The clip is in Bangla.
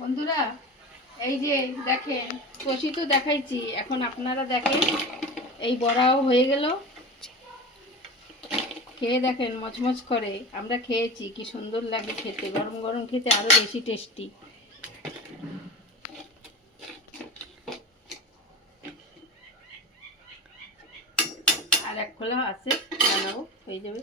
বন্ধুরা, এই যে দেখেন, কষি তো দেখাইছি, এখন আপনারা দেখেন এই বড়াও হয়ে গেল। খেয়ে দেখেন, মচমচ করে। আমরা খেয়েছি, কি সুন্দর লাগে খেতে, গরম গরম খেতে আরো বেশি টেস্টি। আর এক খোলা আছে, বানাবো, হয়ে যাবে।